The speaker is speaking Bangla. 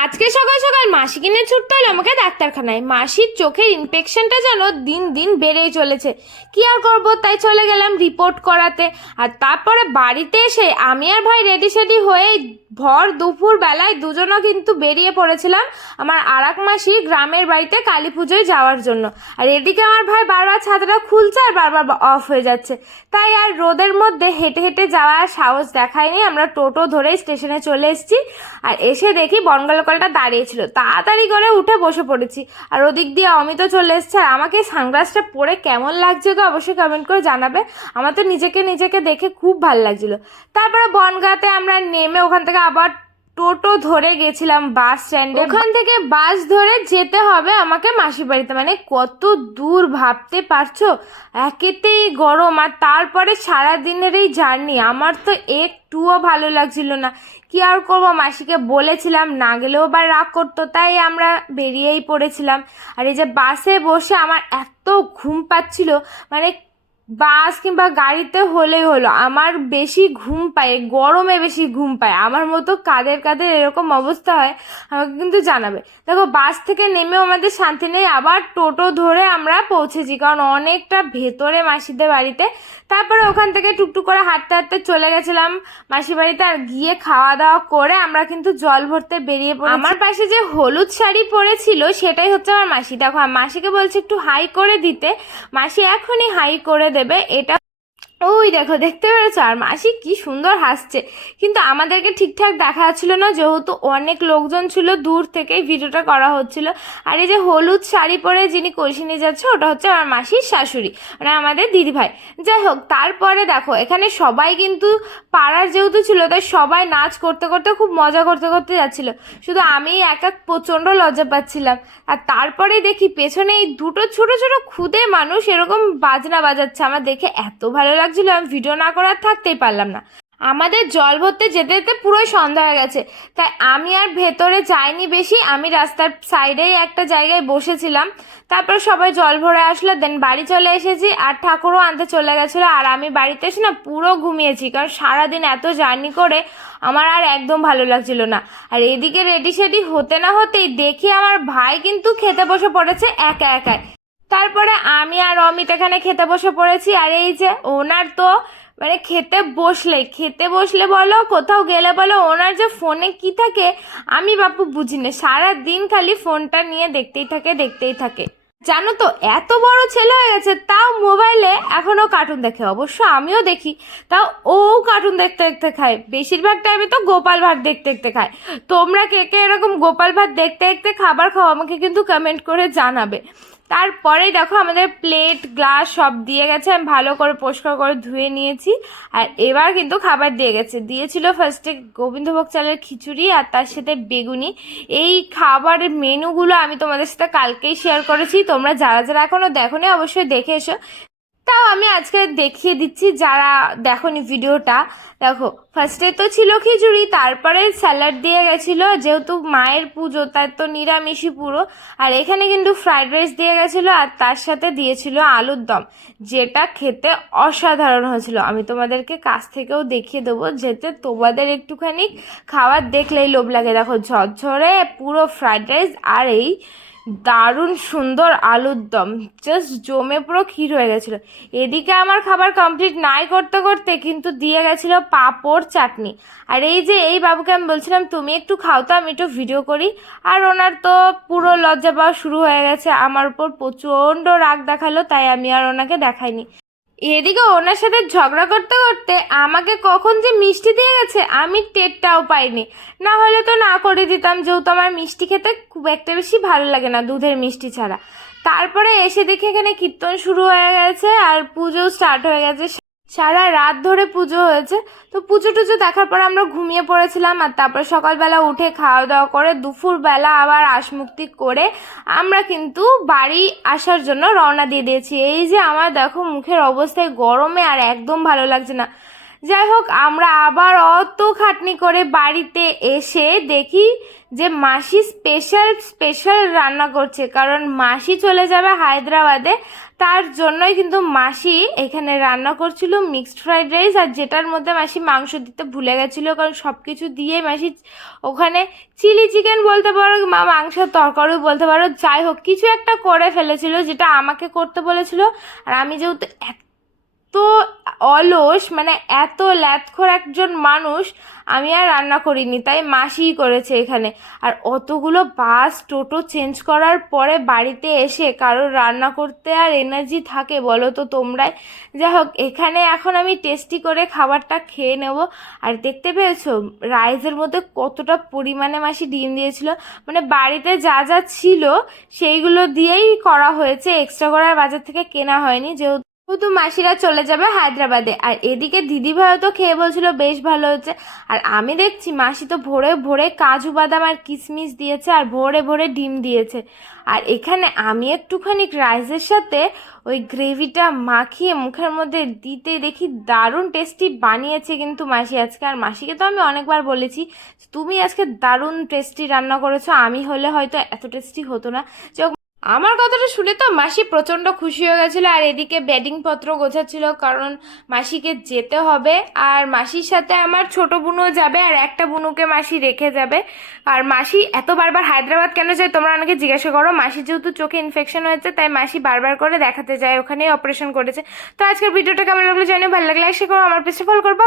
আজকে সকাল সকাল মাসি কিনে ছুটতে হলো আমাকে ডাক্তারখানায়। মাসির চোখের ইনফেকশনটা যেন দিন দিন বেড়েই চলেছে। কি আর করব? তাই চলে গেলাম রিপোর্ট করাতে। আর তারপরে বাড়িতে এসে আমি আর ভাই রেডি সেডি হয়ে ভর দুপুর বেলায় দুজনও কিন্তু বেরিয়ে পড়েছিলাম আমার আরাক মাসি গ্রামের বাড়িতে কালী পুজোয় যাওয়ার জন্য। আর এদিকে আমার ভাই বারবার ছাতাটা খুলছে আর বারবার অফ হয়ে যাচ্ছে। তাই আর রোদের মধ্যে হেঁটে হেঁটে যাওয়ার সাহস দেখায়নি। আমরা টোটো ধরে স্টেশনে চলে এসেছি। আর এসে দেখি বনগালকলটা দাঁড়িয়েছিল। তাড়াতাড়ি করে উঠে বসে পড়েছি। আর ওদিক দিয়ে অমিত চলে এসছে আর আমাকে সানগ্লাসটা পরে কেমন লাগছে তো অবশ্যই কমেন্ট করে জানাবে। আমার তো নিজেকে নিজেকে দেখে খুব ভালো লাগছিল। তারপরে বনগাতে আমরা নেমে ওখান থেকে আবার টোটো ধরে গেছিলাম বাস স্ট্যান্ডে। ওখান থেকে বাস ধরে যেতে হবে আমাকে মাসির বাড়িতে। মানে কত দূর ভাবতে পারছ? একেতেই গরম আর তারপরে সারা দিনের এই জার্নি। আমার তো একটুও ভালো লাগছিল না। কি আর করব? মাসিকে বলেছিলাম, না গেলেও বা রাগ করতো, তাই আমরা বেরিয়েই পড়েছিলাম। আর এই যে বাসে বসে আমার এত ঘুম পাচ্ছিল মানে বাস কিংবা গাড়িতে হলেই হলো, আমার বেশি ঘুম পায় গরমে বেশি ঘুম পায়। আমার মতো কাদের কাদের এরকম অবস্থা হয়, আমাকে কিন্তু জানাবে। দেখো, বাস থেকে নেমেও আমাদের শান্তি নেই, আবার টোটো ধরে আমরা পৌঁছেছি, কারণ অনেকটা ভেতরে মাসিদের বাড়িতে। তারপরে ওখান থেকে টুকটুক করে হাঁটতে হাঁটতে চলে গেছিলাম মাসির বাড়িতে আর গিয়ে খাওয়া দাওয়া করে আমরা কিন্তু জল ভরতে বেরিয়ে পড়ি আমার পাশে যে হলুদ শাড়ি পরেছিল, সেটাই হচ্ছে আমার মাসি। দেখো মাসিকে বলছে একটু হাই করে দিতে। মাসি এখনই হাই করে দেবে। এটা ওই দেখো, দেখতে পেরেছ? আর মাসি কি সুন্দর হাসছে। কিন্তু আমাদেরকে ঠিকঠাক দেখা যাচ্ছিল না, যেহেতু অনেক লোকজন ছিল, দূর থেকেই ভিডিওটা করা হচ্ছিল। আর এই যে হলুদ শাড়ি পরে যিনি কলসি নিয়ে যাচ্ছে, ওটা হচ্ছে আমার মাসির শাশুড়ি মানে আমাদের দিদিভাই। যাই হোক, তারপরে দেখো, এখানে সবাই কিন্তু পাড়ার যেহেতু ছিল, তাই সবাই নাচ করতে করতে খুব মজা করতে করতে যাচ্ছিল। শুধু আমি এক এক প্রচণ্ড লজ্জা পাচ্ছিলাম। আর তারপরে দেখি পেছনে এই দুটো ছোট ছোট খুদে মানুষ এরকম বাজনা বাজাচ্ছে। আমার দেখে এত ভালো লাগছিল আমি ভিডিও না করার থাকতেই পারলাম না। আমাদের জল ভরতে যেতে যেতে পুরোই সন্ধ্যা হয়ে গেছে। তাই আমি আর ভেতরে যাইনি বেশি, আমি রাস্তার সাইডেই একটা জায়গায় বসেছিলাম। তারপর সবাই জল ভরে আসলো দেন বাড়ি চলে এসেছি আর ঠাকুরও আনতে চলে গেছিল আর আমি বাড়িতে এসে না পুরো ঘুমিয়েছি, কারণ সারাদিন এত জার্নি করে আমার আর একদম ভালো লাগছিল না। আর এদিকে রেডি সেডি হতে না হতেই দেখি আমার ভাই কিন্তু খেতে বসে পড়েছে একা একাই। তারপরে আমি আর অমিত এখানে খেতে বসে পড়েছি, আর এই যে ওনার তো মানে খেতে বসলে খেতে বসলে বলো, কোথাও গেলে বলো, ওনার যে ফোনে কি থাকে, আমি বাপু বুঝি না সারা দিন খালি ফোনটা নিয়ে দেখতেই থাকে দেখতেই থাকে। জানো তো, এত বড় ছেলে হয়ে গেছে, তাও মোবাইলে এখনও কার্টুন দেখে। অবশ্য আমিও দেখি, তাও ও কার্টুন দেখতে দেখতে খায়। বেশিরভাগ টাইমে তো গোপাল ভাত দেখতে দেখতে খায়। তোমরা কে কে এরকম গোপাল ভাত দেখতে দেখতে খাবার খাও, আমাকে কিন্তু কমেন্ট করে জানাবে। তারপরেই দেখো আমাদের প্লেট গ্লাস সব দিয়ে গেছে। আমি ভালো করে পরিষ্কার করে ধুয়ে নিয়েছি। আর এবার কিন্তু খাবার দিয়ে গেছে। দিয়েছিল ফার্স্টে গোবিন্দভোগ চালের খিচুড়ি আর তার সাথে বেগুনি। এই খাবারের মেনুগুলো আমি তোমাদের সাথে কালকেই শেয়ার করেছি। তোমরা যারা যারা এখনও দেখো অবশ্যই দেখে এসো। তাও আমি আজকে দেখিয়ে দিচ্ছি যারা দেখোনি ভিডিওটা। দেখো ফার্স্টে তো ছিল খিচুড়ি, তারপরে স্যালাড দিয়ে গেছিল, যেহেতু মায়ের পুজো, তার তো নিরামিষই পুরো। আর এখানে কিন্তু ফ্রাইড রাইস দিয়ে গেছিল, আর তার সাথে দিয়েছিল আলুর দম, যেটা খেতে অসাধারণ হয়েছিল। আমি তোমাদেরকে কাছ থেকেও দেখিয়ে দেবো, যেতে তোমাদের একটুখানি খাবার দেখলেই লোভ লাগে। দেখো, ঝরঝরে পুরো ফ্রাইড রাইস আর এই দারুণ সুন্দর আলুর দম। জাস্ট জমে পুরো ক্ষীর হয়ে গেছিল। এদিকে আমার খাবার কমপ্লিট নাই করতে করতে কিন্তু দিয়ে গেছিল পাঁপড় চাটনি। আর এই যে এই বাবুকে আমি বলছিলাম, তুমি একটু খাও তো, আমি একটু ভিডিও করি। আর ওনার তো পুরো লজ্জা পাওয়া শুরু হয়ে গেছে। আমার উপর প্রচণ্ড রাগ দেখাল, তাই আমি আর ওনাকে দেখাইনি। এদিকে ওনার সাথে ঝগড়া করতে করতে আমাকে কখন যে মিষ্টি দিয়ে গেছে, আমি টেরটাও পাইনি। না হলে তো না করে দিতাম, যেহেতু আমার মিষ্টি খেতে খুব একটা বেশি ভালো লাগে না দুধের মিষ্টি ছাড়া। তারপরে এসে দেখে এখানে কীর্তন শুরু হয়ে গেছে আর পুজো স্টার্ট হয়ে গেছে সারা রাত ধরে পুজো হয়েছে। তো পুজো টুজো দেখার পর আমরা ঘুমিয়ে পড়েছিলাম আর তারপর সকালবেলা উঠে খাওয়া দাওয়া করে দুপুরবেলা আবার আশমুক্তি করে আমরা কিন্তু বাড়ি আসার জন্য রওনা দিয়ে দিয়েছি। এই যে আমার দেখো মুখের অবস্থায় গরমে আর একদম ভালো লাগছে না। যাই হোক, আমরা আবার অত খাটনি করে বাড়িতে এসে দেখি যে মাসি স্পেশাল স্পেশাল রান্না করছে। কারণ মাসি চলে যাবে হায়দ্রাবাদে, তার জন্যই কিন্তু মাসি এখানে রান্না করছিল মিক্সড ফ্রাইড রাইস আর যেটার মধ্যে মাসি মাংস দিতে ভুলে গেছিল, কারণ সব কিছু দিয়ে মাসি ওখানে চিলি চিকেন বলতে পারো মা মাংসের তরকারিও বলতে পারো। যাই হোক, কিছু একটা করে ফেলেছিল, যেটা আমাকে করতে বলেছিল। আর আমি যেহেতু এত অলস মানে এত ল্যাথখোর একজন মানুষ আমি আর রান্না করিনি, তাই মাসিই করেছে এখানে। আর অতগুলো বাস, টোটো চেঞ্জ করার পরে বাড়িতে এসে কারোর রান্না করতে আর এনার্জি থাকে বলো তো তোমরাই। যাই হোক, এখানে এখন আমি টেস্টি করে খাবারটা খেয়ে নেব। আর দেখতে পেয়েছ রাইসের মধ্যে কতটা পরিমাণে মাসি ডিম দিয়েছিল? মানে বাড়িতে যা যা ছিল, সেইগুলো দিয়েই করা হয়েছে। এক্সট্রা করার বাজার থেকে কেনা হয়নি, যেহেতু যেহেতু মাসিরা চলে যাবে হায়দ্রাবাদে। আর এদিকে দিদিভাইও তো খেয়ে বলছিল, বেশ ভালো হচ্ছে। আর আমি দেখছি মাসি তো ভোরে ভোরে কাজু বাদাম আর কিশমিশ দিয়েছে আর ভোরে ভোরে ডিম দিয়েছে। আর এখানে আমি একটুখানি রাইসের সাথে ওই গ্রেভিটা মাখিয়ে মুখের মধ্যে দিতে দেখি দারুণ টেস্টি বানিয়েছে কিন্তু মাসি আজকে। আর মাসিকে তো আমি অনেকবার বলেছি, তুমি আজকে দারুণ টেস্টি রান্না করেছ। আমি হলে হয়তো এত টেস্টি হতো না। আমার কথাটা শুনে তো মাসি প্রচণ্ড খুশি হয়ে গেছিল আর এদিকে ব্যাডিং পত্র গোছাচ্ছিল, কারণ মাসিকে যেতে হবে আর মাসির সাথে আমার ছোট বোনও যাবে আর একটা বোনুকে মাসি রেখে যাবে। আর মাসি এত বারবার হায়দ্রাবাদ কেন যায় তোমরা অনেকে জিজ্ঞাসা করো। মাসি যেহেতু চোখে ইনফেকশন হয়েছে, তাই মাসি বারবার করে দেখাতে যায়, ওখানেই অপারেশন করেছে। তো আজকের ভিডিওটা কেমন লাগল জানিও, ভালো লাগলে সে করো, আমার পেছনে ফলো করবা।